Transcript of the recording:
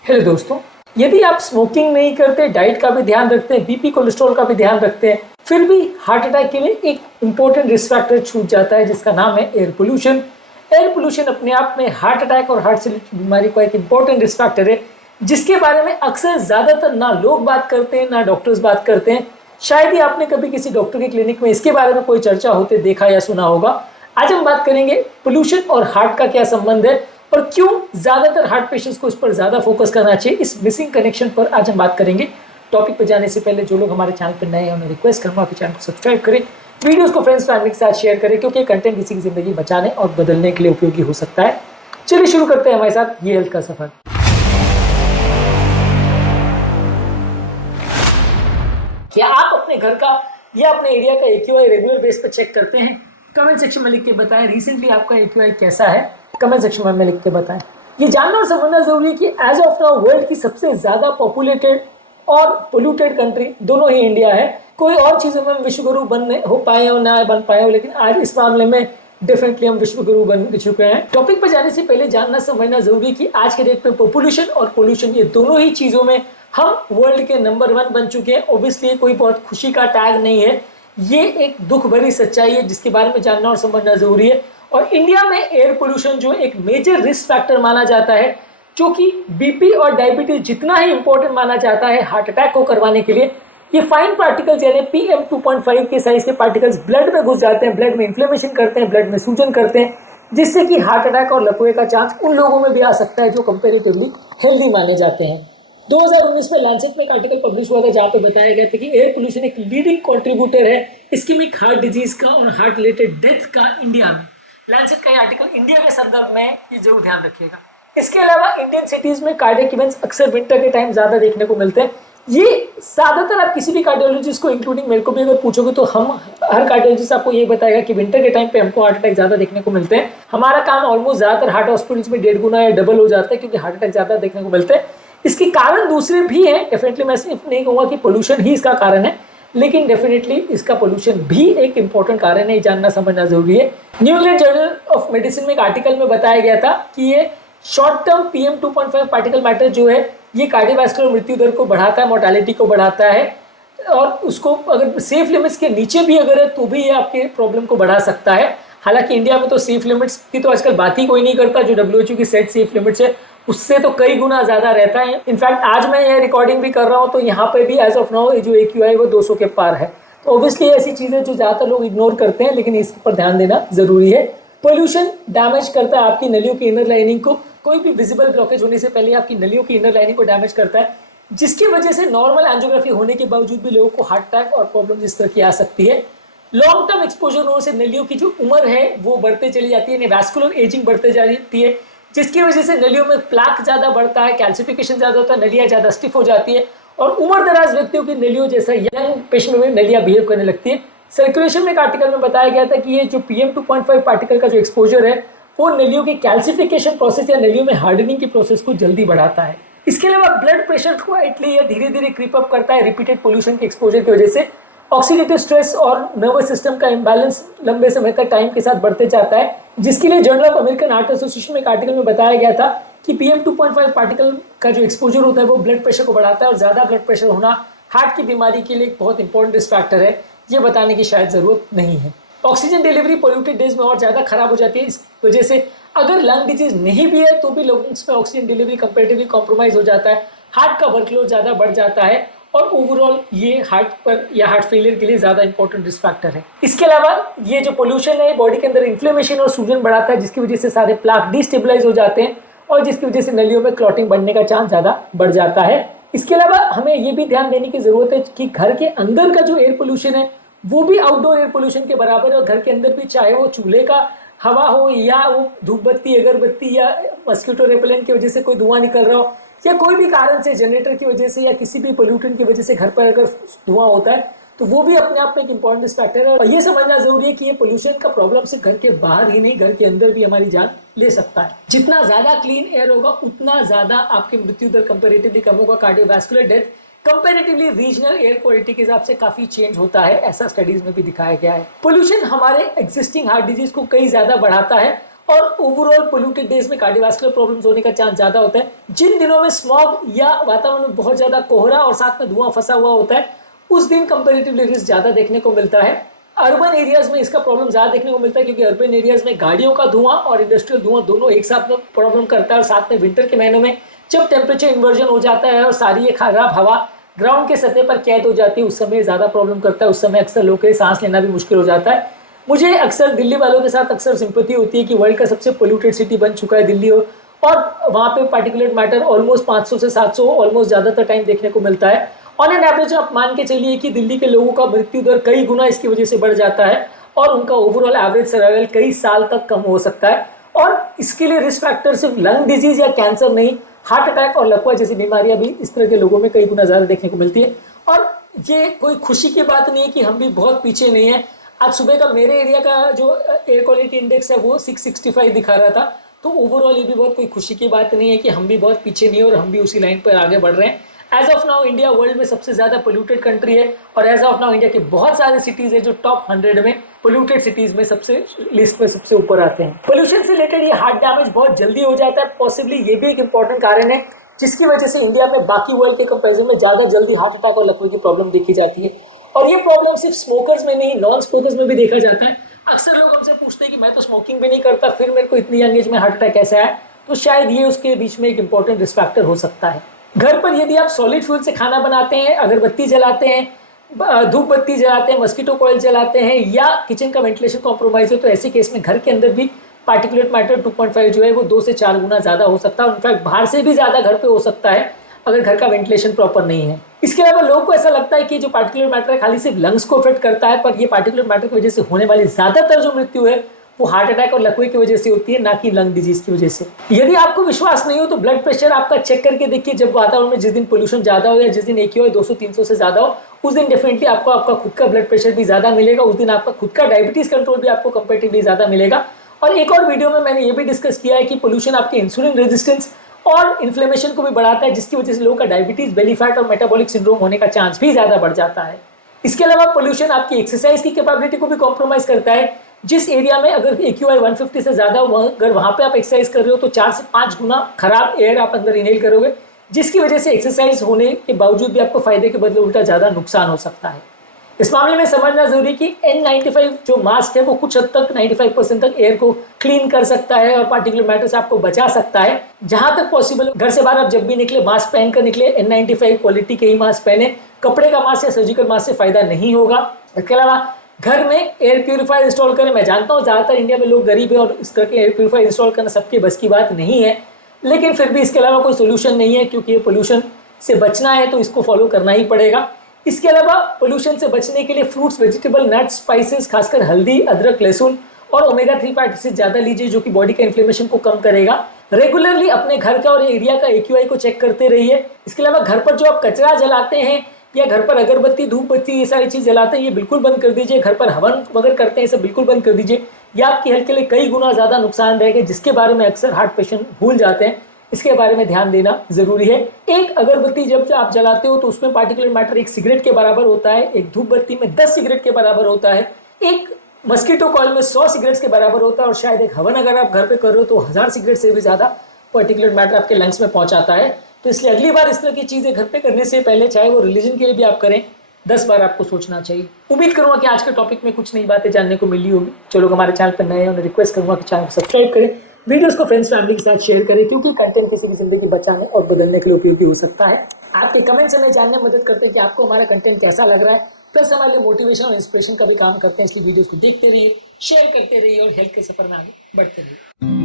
Hello दोस्तों, यदि आप स्मोकिंग नहीं करते, डाइट का भी ध्यान रखते हैं, बीपी कोलेस्ट्रॉल का भी ध्यान रखते हैं, फिर भी हार्ट अटैक के लिए एक इंपॉर्टेंट रिस्क फैक्टर छूट जाता है जिसका नाम है एयर पोल्यूशन। एयर पोल्यूशन अपने आप में हार्ट अटैक और हार्ट से रिलेटेड बीमारी का एक इंपॉर्टेंट रिस्क फैक्टर है जिसके बारे में अक्सर ज्यादातर ना लोग बात करते हैं ना डॉक्टर्स बात करते हैं। शायद ही आपने कभी किसी डॉक्टर के क्लिनिक में इसके बारे में कोई चर्चा होते देखा या सुना होगा। आज हम बात करेंगे पोल्यूशन और हार्ट का क्या संबंध है और क्यों ज्यादातर हार्ट पेशेंट्स को इस पर ज्यादा फोकस करना चाहिए। इस मिसिंग कनेक्शन पर आज हम बात करेंगे। टॉपिक पर जाने से पहले जो लोग हमारे चैनल पर नए हैं उन्हें रिक्वेस्ट करूंगा कि चैनल को सब्सक्राइब करें, वीडियोस को फ्रेंड्स फैमिली के साथ शेयर करें क्योंकि कंटेंट किसी की जिंदगी बचाने और बदलने के लिए उपयोगी हो सकता है। चलिए शुरू करते हैं हमारे साथ ये हेल्थ का सफर। क्या आप अपने घर का या अपने एरिया का AQI रेगुलर बेस पर चेक करते हैं? कमेंट सेक्शन में लिख के बताएं रिसेंटली आपका AQI कैसा है। कमेंट सेक्शन में लिख के बताएं। ये जानना और समझना जरूरी है कि एज ऑफ नाउ वर्ल्ड की सबसे ज्यादा पॉपुलेटेड और पोल्यूटेड कंट्री दोनों ही इंडिया है। कोई और चीजों में विश्व गुरु बन हो पाए हो ना बन पाए हो, लेकिन आज इस मामले में डेफिनेटली हम विश्व गुरु बन चुके हैं। टॉपिक पर जाने से पहले जानना समझना जरूरी है कि आज के डेट में पॉपुलेशन और पोल्यूशन ये दोनों ही चीजों में हम वर्ल्ड के नंबर 1 बन चुके हैं। ऑब्वियसली कोई बहुत खुशी का टैग नहीं है, ये एक दुख भरी सच्चाई है जिसके बारे में जानना और समझना जरूरी है। और इंडिया में एयर पोल्यूशन जो एक मेजर रिस्क फैक्टर माना जाता है, जो कि बीपी और डायबिटीज जितना ही इंपॉर्टेंट माना जाता है हार्ट अटैक को करवाने के लिए। ये फाइन पार्टिकल्स यानी PM2.5 के साइज के पार्टिकल्स ब्लड में घुस जाते हैं, ब्लड में इन्फ्लेमेशन करते हैं, ब्लड में सूजन करते हैं, जिससे कि हार्ट अटैक और लकवे का चांस उन लोगों में भी आ सकता है जो कंपेरेटिवली हेल्दी माने जाते हैं। 2019 में लैंसेट में एक आर्टिकल पब्लिश हुआ था जहां पे बताया गया था कि एयर पोल्यूशन एक लीडिंग कंट्रीब्यूटर है इस्केमिक हार्ट डिजीज का और हार्ट रिलेटेड डेथ का इंडिया में। लैंसेट का ये आर्टिकल इंडिया के संदर्भ में ये जरूर ध्यान रखिएगा। इसके अलावा इंडियन सिटीज में कार्डियक इवेंट्स अक्सर विंटर के टाइम ज्यादा देखने को मिलते हैं। ये ज्यादातर आप किसी भी कार्डियोलॉजिस्ट को इंक्लूडिंग मेरे को भी अगर पूछोगे तो हम हर कार्डियोलॉजिस्ट आपको ये बताएगा कि विंटर के टाइम पे हमको हार्ट अटैक ज्यादा देखने को मिलते हैं। हमारा काम ऑलमोस्ट ज्यादातर हार्ट हॉस्पिटल्स में 1.5 गुना या डबल हो जाता है क्योंकि हार्ट अटैक ज्यादा देखने को मिलते हैं। इसके कारण दूसरे भी हैं, डेफिनेटली मैं सिर्फ नहीं कहूंगा कि पोल्यूशन ही इसका कारण है, लेकिन डेफिनेटली इसका पोल्यूशन भी एक इंपॉर्टेंट कारण है। जानना समझना जरूरी है। New England journal of medicine में एक आर्टिकल में बताया गया था कि ये short term PM2.5 particle matter जो है ये कार्डियोवैस्कुलर मृत्यु दर को बढ़ाता है, मोर्टालिटी को बढ़ाता है, और उसको अगर सेफ लिमिट्स के नीचे भी अगर है तो भी ये आपके प्रॉब्लम को बढ़ा सकता है। हालांकि इंडिया में तो सेफ लिमिट्स की तो आजकल बात ही कोई नहीं करता। जो WHO की सेट सेफ लिमिट्स है उससे तो कई गुना ज्यादा रहता है। इनफैक्ट आज मैं ये रिकॉर्डिंग भी कर रहा हूँ तो यहाँ पे भी एज ऑफ नाउ जो AQI वो 200 के पार है। तो ऑब्वियसली ऐसी चीजें जो ज्यादातर लोग इग्नोर करते हैं, लेकिन इस पर ध्यान देना जरूरी है। पोल्यूशन डैमेज करता है आपकी नलियों की इनर लाइनिंग को। कोई भी विजिबल ब्लॉकेज होने से पहले आपकी नलियों की इनर लाइनिंग को डैमेज करता है, जिसकी वजह से नॉर्मल एंजियोग्राफी होने के बावजूद भी लोगों को हार्ट अटैक और प्रॉब्लम इस तरह की आ सकती है। लॉन्ग टर्म एक्सपोजर होने से नलियों की जो उम्र है वो बढ़ते चली जाती है, वैस्कुलर एजिंग बढ़ते जाती है, जिसकी वजह से नलियों में प्लाक ज्यादा बढ़ता है, कैल्सिफिकेशन ज्यादा होता है, नलियां ज्यादा स्टिफ हो जाती है और उम्र दराज व्यक्तियों की नलियों जैसा यंग पेशेंट में नलियां बिहेव करने लगती है। सर्कुलेशन में एक आर्टिकल में बताया गया था कि ये जो PM2.5 पार्टिकल का जो एक्सपोजर है वो नलियों की कैल्सिफिकेशन प्रोसेस या नलियों में हार्डनिंग की प्रोसेस को जल्दी बढ़ाता है। इसके अलावा ब्लड प्रेशर को इटली या धीरे धीरे क्रीप अप करता है रिपीटेड पोल्यूशन के एक्सपोजर की वजह से। ऑक्सीडेटिव स्ट्रेस और नर्वस सिस्टम का इंबैलेंस लंबे समय तक टाइम के साथ बढ़ते जाता है, जिसके लिए journal of American heart association में एक आर्टिकल में बताया गया था कि PM2.5 पार्टिकल का जो एक्सपोजर होता है वो ब्लड प्रेशर को बढ़ाता है और ज्यादा ब्लड प्रेशर होना हार्ट की बीमारी के लिए एक बहुत इंपॉर्टेंट रिस्क फैक्टर है। ये बताने की शायद जरूरत नहीं है। ऑक्सीजन डिलीवरी पोल्यूटेड डेज में और ज्यादा खराब हो जाती है। इस वजह से अगर लंग डिजीज नहीं भी है तो भी लोगों में ऑक्सीजन डिलीवरी कंपेरेटिवली कॉम्प्रोमाइज हो जाता है, हार्ट का वर्कलोड ज्यादा बढ़ जाता है और ओवरऑल ये हार्ट पर या हार्ट फेलियर के लिए ज्यादा इंपॉर्टेंट रिस्क फैक्टर है। इसके अलावा ये जो पोल्यूशन है बॉडी के अंदर इन्फ्लेमेशन और सूजन बढ़ाता है, जिसकी वजह से सारे प्लाक डिस्टेबलाइज हो जाते हैं और जिसकी वजह से नलियों में क्लॉटिंग बढ़ने का चांस ज्यादा बढ़ जाता है। इसके अलावा हमें ये भी ध्यान देने की जरूरत है कि घर के अंदर का जो एयर पोल्यूशन है वो भी आउटडोर एयर पोल्यूशन के बराबर है। और घर के अंदर भी चाहे वो चूल्हे का हवा हो या वो धूप बत्ती, अगरबत्ती या मस्किटो रेपेलेंट की वजह से कोई धुआं निकल रहा हो या कोई भी कारण से जनरेटर की वजह से या किसी भी पोल्यूटेंट की वजह से घर पर अगर धुआं होता है तो वो भी अपने आप में एक इंपॉर्टेंट फैक्टर है। और ये समझना जरूरी है कि ये पोल्यूशन का प्रॉब्लम सिर्फ घर के बाहर ही नहीं, घर के अंदर भी हमारी जान ले सकता है। जितना ज्यादा क्लीन एयर होगा उतना ज्यादा आपकी मृत्यु दर कंपेरेटिवली कम होगा। Cardiovascular death comparatively regional air quality के हिसाब से काफी चेंज होता है, ऐसा स्टडीज में भी दिखाया गया है। पोल्यूशन हमारे एग्जिस्टिंग हार्ट डिजीज को कई ज्यादा बढ़ाता है और ओवरऑल पोल्यूटेड डेज में कार्डियोवास्कुलर प्रॉब्लम्स होने का चांस ज्यादा होता है। जिन दिनों में स्मॉग या वातावरण में बहुत ज्यादा कोहरा और साथ में धुआं फंसा हुआ होता है, उस दिन कंपेरेटिवली रिस्क ज्यादा देखने को मिलता है। अर्बन एरियाज में इसका प्रॉब्लम ज्यादा देखने को मिलता है, क्योंकि अर्बन एरियाज में गाड़ियों का धुआं और इंडस्ट्रियल धुआं दोनों एक साथ में प्रॉब्लम करता है। और साथ में विंटर के महीनों में जब टेम्परेचर इन्वर्जन हो जाता है और सारी ये खराब हवा ग्राउंड के सतह पर कैद हो जाती है, उस समय ज्यादा प्रॉब्लम करता है। उस समय अक्सर लोगों के लिए सांस लेना भी मुश्किल हो जाता है। मुझे अक्सर दिल्ली वालों के साथ अक्सर सिंपैथी होती है कि वर्ल्ड का सबसे पोल्यूटेड सिटी बन चुका है दिल्ली, और वहाँ पे पार्टिकुलेट मैटर ऑलमोस्ट 500 से 700 ऑलमोस्ट ज़्यादातर टाइम देखने को मिलता है। ऑन एन एवरेज आप मान के चलिए कि दिल्ली के लोगों का मृत्यु दर कई गुना इसकी वजह से बढ़ जाता है और उनका ओवरऑल एवरेज सर्वाइवल कई साल तक कम हो सकता है। और इसके लिए रिस्क फैक्टर सिर्फ लंग डिजीज या कैंसर नहीं, हार्ट अटैक और लकवा जैसी बीमारियां भी इस तरह के लोगों में कई गुना ज़्यादा देखने को मिलती है। और ये कोई खुशी की बात नहीं है कि हम भी बहुत पीछे नहीं है। आज सुबह का मेरे एरिया का जो एयर क्वालिटी इंडेक्स है वो 665 दिखा रहा था। तो ओवरऑल ये भी बहुत कोई खुशी की बात नहीं है कि हम भी बहुत पीछे नहीं है और हम भी उसी लाइन पर आगे बढ़ रहे हैं। As of now India world में सबसे ज्यादा पोल्यूटेड कंट्री है, और एज ऑफ नाउ इंडिया के बहुत सारे सिटीज है जो टॉप 100 में पोल्यूटेड सिटीज में सबसे लिस्ट में सबसे ऊपर आते हैं। पोल्यूशन से रिलेटेड ये हार्ट डैमेज बहुत जल्दी हो जाता है। पॉसिबली ये भी एक इंपॉर्टेंट कारण है जिसकी वजह से इंडिया में बाकी वर्ल्ड के कंपेरिजन में ज्यादा जल्दी हार्ट अटैक और लकवे की प्रॉब्लम देखी जाती है। और ये प्रॉब्लम सिर्फ स्मोकर्स में नहीं, नॉन स्मोकर्स में भी देखा जाता है। अक्सर लोग हमसे पूछते हैं कि मैं तो स्मोकिंग भी नहीं करता, फिर मेरे को इतनी यंग एज में हार्ट अटैक कैसे आया। तो शायद ये उसके बीच में एक इंपॉर्टेंट रिस्क फैक्टर हो सकता है। घर पर यदि आप सॉलिड फ्यूल से खाना बनाते हैं, अगरबत्ती जलाते हैं, धूप बत्ती जलाते हैं, मस्कीटो कॉइल जलाते हैं, या किचन का वेंटिलेशन कॉम्प्रोमाइज हो, तो ऐसे केस में घर के अंदर भी पार्टिकुलेट मैटर 2.5 जो है वो 2 से 4 गुना ज्यादा हो सकता है। इनफैक्ट बाहर से भी ज्यादा घर पे हो सकता है अगर घर का वेंटिलेशन प्रॉपर नहीं है। इसके अलावा लोगों को ऐसा लगता है कि जो पार्टिकुलर मैटर है खाली सिर्फ लंग्स को इफेक्ट करता है, पर ये पार्टिकुलर मैटर की वजह से होने वाली ज्यादातर जो मृत्यु है वो हार्ट अटैक और लकवे की वजह से होती है, ना कि लंग डिजीज की वजह से। यदि आपको विश्वास नहीं हो तो ब्लड प्रेशर आपका चेक करके देखिए। जब वातावरण में जिस दिन पोल्यूशन ज्यादा हो या जिस दिन AQI 200-300 से ज्यादा हो, उस दिन डेफिनेटली आपको आपका खुद का ब्लड प्रेशर भी ज्यादा मिलेगा। उस दिन आपका खुद का डायबिटीज कंट्रोल भी आपको कंपेरेटिवली ज्यादा मिलेगा। और एक और वीडियो में मैंने ये भी डिस्कस किया है कि पोल्यूशन आपके इंसुलिन रेजिस्टेंस और इन्फ्लेमेशन को भी बढ़ाता है, जिसकी वजह से लोगों का डायबिटीज, बेली फैट और मेटाबॉलिक सिंड्रोम होने का चांस भी ज्यादा बढ़ जाता है। इसके अलावा पोल्यूशन आपकी एक्सरसाइज की कैपेबिलिटी को भी कॉम्प्रोमाइज करता है। जिस एरिया में अगर AQI 150 से ज्यादा अगर वहां पे आप एक्सरसाइज कर रहे हो तो 4 से 5 गुना खराब एयर आप अंदर इनहेल करोगे, जिसकी वजह से एक्सरसाइज होने के बावजूद भी आपको फायदे के बदले उल्टा ज्यादा नुकसान हो सकता है। इस मामले में समझना जरूरी कि N95 जो मास्क है वो कुछ हद तक 95% तक एयर को क्लीन कर सकता है और पार्टिकुलर मैटर से आपको बचा सकता है। जहां तक पॉसिबल घर से बाहर आप जब भी निकले मास्क पहन कर निकले, N95 क्वालिटी के ही मास्क पहने। कपड़े का मास्क या सर्जिकल मास्क से फायदा नहीं होगा। इसके अलावा घर में एयर प्यूरिफायर इंस्टॉल करें। मैं जानता हूँ ज्यादातर इंडिया में लोग गरीब है और इस तरह के एयर प्यूरिफायर इंस्टॉल करना सबके बस की बात नहीं है, लेकिन फिर भी इसके अलावा कोई सोल्यूशन नहीं है, क्योंकि ये पोल्यूशन से बचना है तो इसको फॉलो करना ही पड़ेगा। इसके अलावा पोल्यूशन से बचने के लिए फ्रूट्स, वेजिटेबल, नट्स, स्पाइसेस, खासकर हल्दी, अदरक, लहसुन और ओमेगा 3 फैट एसिड ज्यादा लीजिए, जो कि बॉडी का इन्फ्लेमेशन को कम करेगा। रेगुलरली अपने घर का और एरिया का AQI को चेक करते रहिए। इसके अलावा घर पर जो आप कचरा जलाते हैं या घर पर अगरबत्ती, धूप बत्ती, ये सारी चीज जलाते हैं, ये बिल्कुल बंद कर दीजिए। घर पर हवन वगैरह करते हैं, सब बिल्कुल बंद कर दीजिए। ये आपकी हेल्थ के लिए कई गुना ज्यादा नुकसानदायक है, जिसके बारे में अक्सर हार्ट पेशेंट भूल जाते हैं। इसके बारे में ध्यान देना जरूरी है। एक अगरबत्ती जब आप जलाते हो तो उसमें पार्टिकुलर मैटर 1 सिगरेट के बराबर होता है, एक धूप बत्ती में 10 सिगरेट के बराबर होता है, एक मस्कीटो कॉइल में 100 सिगरेट्स के बराबर होता है, और शायद एक हवन अगर आप घर पे कर रहे हो तो 1000 सिगरेट से भी ज्यादा पार्टिकुलर मैटर आपके लंग्स में पहुंचाता है। तो इसलिए अगली बार इस तरह की चीजें घर पे करने से पहले, चाहे वो रिलीजन के लिए भी आप करें, 10 बार आपको सोचना चाहिए। उम्मीद करूंगा कि आज के टॉपिक में कुछ नई बातें जानने को मिली होगी। जो लोग हमारे चैनल पर नए हैं उन्हें रिक्वेस्ट करूंगा कि चैनल को सब्सक्राइब करें, वीडियोस को फ्रेंड्स फैमिली के साथ शेयर करें, क्योंकि कंटेंट किसी की जिंदगी बचाने और बदलने के लिए उपयोगी हो सकता है। आपके कमेंट्स हमें जानने में मदद करते हैं कि आपको हमारा कंटेंट कैसा लग रहा है, प्लस हमारे लिए मोटिवेशन और इंस्पिरेशन का भी काम करते हैं। इसलिए वीडियोस को देखते रहिए, शेयर करते रहिए और हेल्थ के सफर में आगे बढ़ते रहिए।